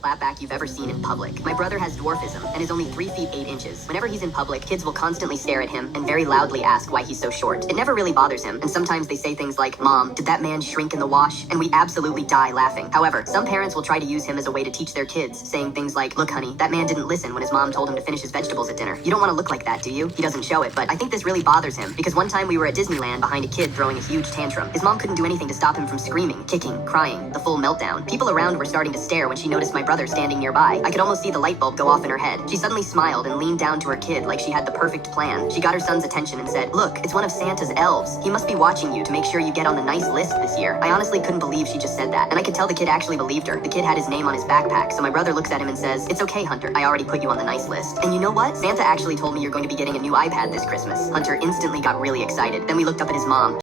Clapback you've ever seen in public. My brother has dwarfism and is only 3 feet 8 inches. Whenever he's in public, kids will constantly stare at him and very loudly ask why he's so short. It never really bothers him, and sometimes they say things like, "Mom, did that man shrink in the wash?" And we absolutely die laughing. However, some parents will try to use him as a way to teach their kids, saying things like, "Look, honey, that man didn't listen when his mom told him to finish his vegetables at dinner. You don't want to look like that, do you?" He doesn't show it, but I think this really bothers him, because one time we were at Disneyland behind a kid throwing a huge tantrum. His mom couldn't do anything to stop him from screaming, kicking, crying, the full meltdown. People around were starting to stare when she noticed my brother standing nearby. I could almost see the light bulb go off in her head. She suddenly smiled and leaned down to her kid like she had the perfect plan. She got her son's attention and said, "Look, it's one of Santa's elves. He must be watching you to make sure you get on the nice list this year." I honestly couldn't believe she just said that, and I could tell the kid actually believed her. The kid had his name on his backpack, so my brother looks at him and says, "It's okay, Hunter. I already put you on the nice list. And you know what? Santa actually told me you're going to be getting a new iPad this Christmas." Hunter instantly got really excited. Then we looked up at his mom.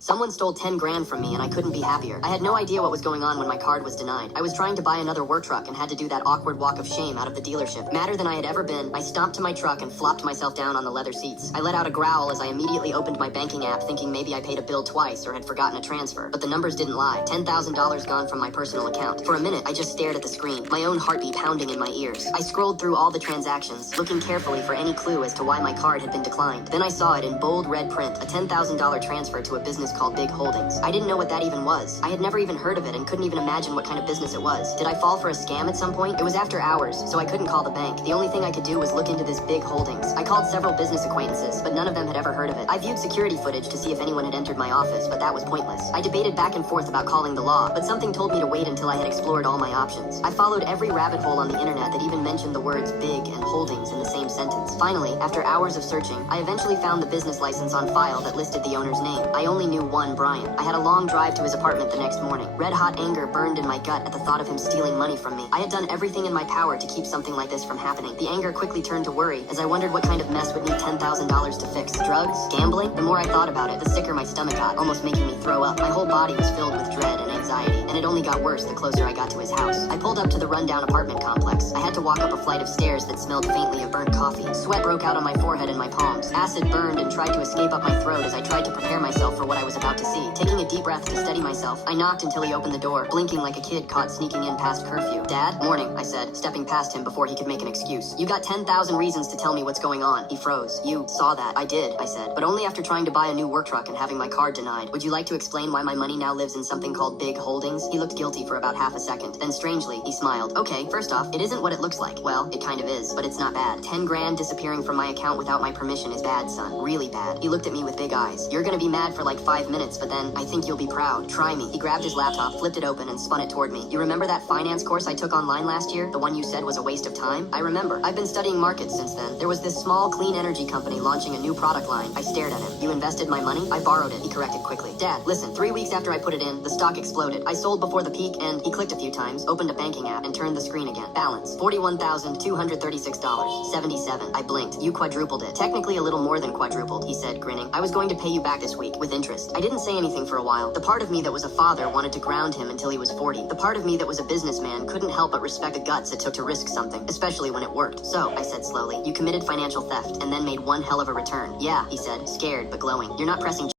Someone stole 10 grand from me and I couldn't be happier. I had no idea what was going on when my card was denied. I was trying to buy another work truck and had to do that awkward walk of shame out of the dealership. Madder than I had ever been, I stomped to my truck and flopped myself down on the leather seats. I let out a growl as I immediately opened my banking app thinking maybe I paid a bill twice or had forgotten a transfer. But the numbers didn't lie. $10,000 gone from my personal account. For a minute, I just stared at the screen, my own heartbeat pounding in my ears. I scrolled through all the transactions, looking carefully for any clue as to why my card had been declined. Then I saw it in bold red print, a $10,000 transfer to a business called Big Holdings. I didn't know what that even was. I had never even heard of it and couldn't even imagine what kind of business it was. Did I fall for a scam at some point? It was after hours, so I couldn't call the bank. The only thing I could do was look into this Big Holdings. I called several business acquaintances, but none of them had ever heard of it. I viewed security footage to see if anyone had entered my office, but that was pointless. I debated back and forth about calling the law, but something told me to wait until I had explored all my options. I followed every rabbit hole on the internet that even mentioned the words big and holdings in the same sentence. Finally, after hours of searching, I eventually found the business license on file that listed the owner's name. I only knew one Brian. I had a long drive to his apartment the next morning. Red-hot anger burned in my gut at the thought of him stealing money from me. I had done everything in my power to keep something like this from happening. The anger quickly turned to worry as I wondered what kind of mess would need $10,000 to fix. Drugs? Gambling? The more I thought about it, the sicker my stomach got, almost making me throw up. My whole body was filled with dread and anxiety, and it only got worse the closer I got to his house. I pulled up to the rundown apartment complex. I had to walk up a flight of stairs that smelled faintly of burnt coffee. Sweat broke out on my forehead and my palms. Acid burned and tried to escape up my throat as I tried to prepare myself for what I was about to see. Taking a deep breath to steady myself, I knocked until he opened the door, blinking like a kid caught sneaking in past curfew. "Dad?" "Morning," I said, stepping past him before he could make an excuse. "You got 10,000 reasons to tell me what's going on." He froze. "You saw that." "I did," I said, "but only after trying to buy a new work truck and having my card denied. Would you like to explain why my money now lives in something called Big Holdings?" He looked guilty for about half a second. Then strangely, he smiled. "Okay, first off, it isn't what it looks like." "Well, it kind of is, but it's not bad. 10 grand disappearing from my account without my permission is bad, son. Really bad." He looked at me with big eyes. "You're gonna be mad for like 5 minutes, but then I think you'll be proud. Try me." He grabbed his laptop, flipped it open, and spun it toward me. "You remember that finance course I took online last year? The one you said was a waste of time?" "I remember. I've been studying markets since then. There was this small clean energy company launching a new product line." I stared at him. "You invested my money?" "I borrowed it," he corrected quickly. "Dad, listen, 3 weeks after I put it in, the stock exploded. I sold before the peak and..." He clicked a few times, opened a banking app, and turned the screen again. "Balance, $41,236.77. I blinked. "You quadrupled it." "Technically a little more than quadrupled," he said, grinning. "I was going to pay you back this week, with interest." I didn't say anything for a while. The part of me that was a father wanted to ground him until he was 40. The part of me that was a businessman couldn't help but respect the guts it took to risk something, especially when it worked. "So," I said slowly, "you committed financial theft and then made one hell of a return." "Yeah," he said, scared but glowing. "You're not pressing..."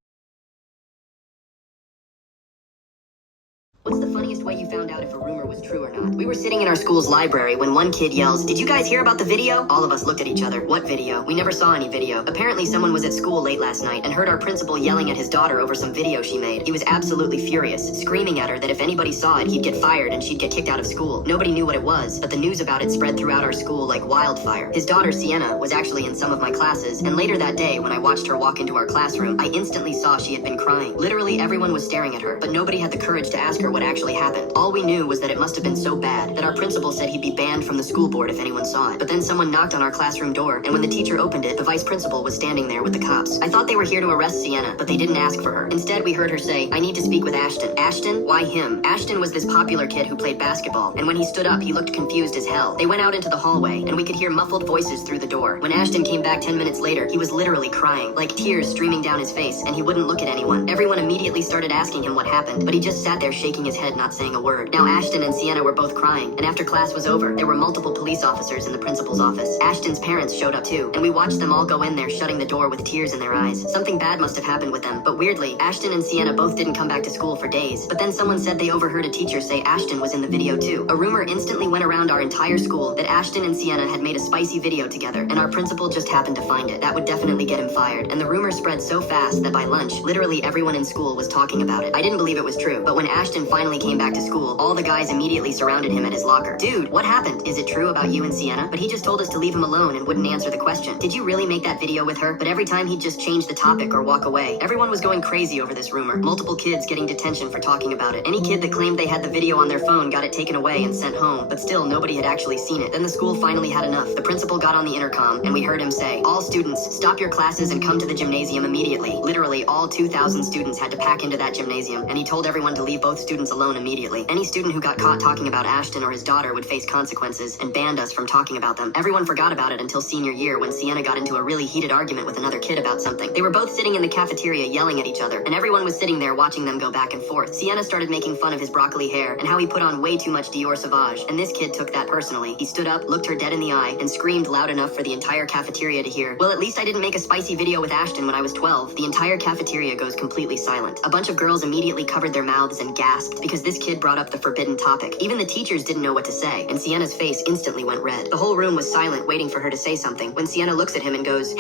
What's the funniest way you found out if a rumor was true or not? We were sitting in our school's library when one kid yells, "Did you guys hear about the video?" All of us looked at each other. "What video?" "We never saw any video. Apparently someone was at school late last night and heard our principal yelling at his daughter over some video she made. He was absolutely furious, screaming at her that if anybody saw it, he'd get fired and she'd get kicked out of school. Nobody knew what it was, but the news about it spread throughout our school like wildfire. His daughter, Sienna, was actually in some of my classes, and later that day, when I watched her walk into our classroom, I instantly saw she had been crying. Literally everyone was staring at her, but nobody had the courage to ask her what actually happened. All we knew was that it must have been so bad that our principal said he'd be banned from the school board if anyone saw it. But then someone knocked on our classroom door, and when the teacher opened it, the vice principal was standing there with the cops. I thought they were here to arrest Sienna, but they didn't ask for her. Instead, we heard her say, "I need to speak with Ashton." Ashton? Why him? Ashton was this popular kid who played basketball, and when he stood up, he looked confused as hell. They went out into the hallway, and we could hear muffled voices through the door. When Ashton came back 10 minutes later, he was literally crying, like tears streaming down his face, and he wouldn't look at anyone. Everyone immediately started asking him what happened, but he just sat there shaking his head, not saying a word. Now Ashton and Sienna were both crying, and after class was over, there were multiple police officers in the principal's office. Ashton's parents showed up too, and we watched them all go in there shutting the door with tears in their eyes. Something bad must have happened with them, but weirdly, Ashton and Sienna both didn't come back to school for days. But then someone said they overheard a teacher say Ashton was in the video too. A rumor instantly went around our entire school that Ashton and Sienna had made a spicy video together, and our principal just happened to find it. That would definitely get him fired, and the rumor spread so fast that by lunch, literally everyone in school was talking about it. I didn't believe it was true, but when Ashton finally came back to school, all the guys immediately surrounded him at his locker. Dude, what happened? Is it true about you and Sienna? But he just told us to leave him alone and wouldn't answer the question. Did you really make that video with her? But every time he'd just change the topic or walk away. Everyone was going crazy over this rumor. Multiple kids getting detention for talking about it. Any kid that claimed they had the video on their phone got it taken away and sent home, but still nobody had actually seen it. Then the school finally had enough. The principal got on the intercom, and we heard him say, "All students, stop your classes and come to the gymnasium immediately." Literally, all 2,000 students had to pack into that gymnasium, and he told everyone to leave both students alone immediately. Any student who got caught talking about Ashton or his daughter would face consequences, and banned us from talking about them. Everyone forgot about it until senior year when Sienna got into a really heated argument with another kid about something. They were both sitting in the cafeteria yelling at each other, and everyone was sitting there watching them go back and forth. Sienna started making fun of his broccoli hair and how he put on way too much Dior Sauvage, and this kid took that personally. He stood up, looked her dead in the eye, and screamed loud enough for the entire cafeteria to hear. Well, at least I didn't make a spicy video with Ashton when I was 12. The entire cafeteria goes completely silent. A bunch of girls immediately covered their mouths and gasped because this kid brought up the forbidden topic. Even the teachers didn't know what to say, and Sienna's face instantly went red. The whole room was silent, waiting for her to say something, when Sienna looks at him and goes,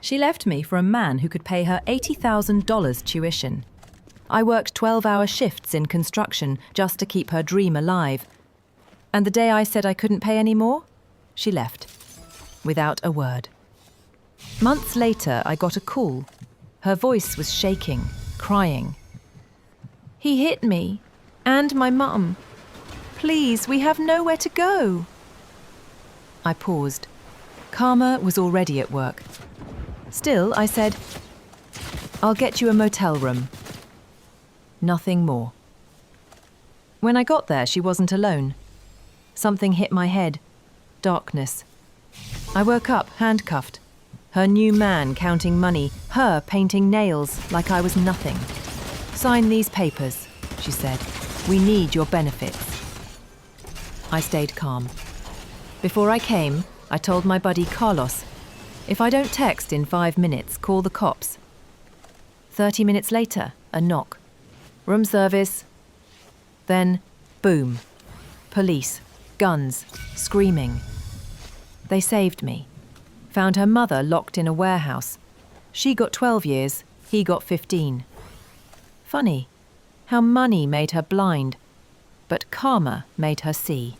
She left me for a man who could pay her $80,000 tuition. I worked 12-hour shifts in construction just to keep her dream alive. And the day I said I couldn't pay any more, she left, without a word. Months later, I got a call. Her voice was shaking, crying. "He hit me, and my mum. Please, we have nowhere to go." I paused. Karma was already at work. Still, I said, "I'll get you a motel room." Nothing more. When I got there, she wasn't alone. Something hit my head. Darkness. I woke up, handcuffed. Her new man counting money, her painting nails like I was nothing. "Sign these papers," she said. "We need your benefits." I stayed calm. Before I came, I told my buddy Carlos, "If I don't text in 5 minutes, call the cops." 30 minutes later, a knock. "Room service." Then, boom. Police, guns, screaming. They saved me. Found her mother locked in a warehouse. She got 12 years, he got 15. Funny, how money made her blind, but karma made her see.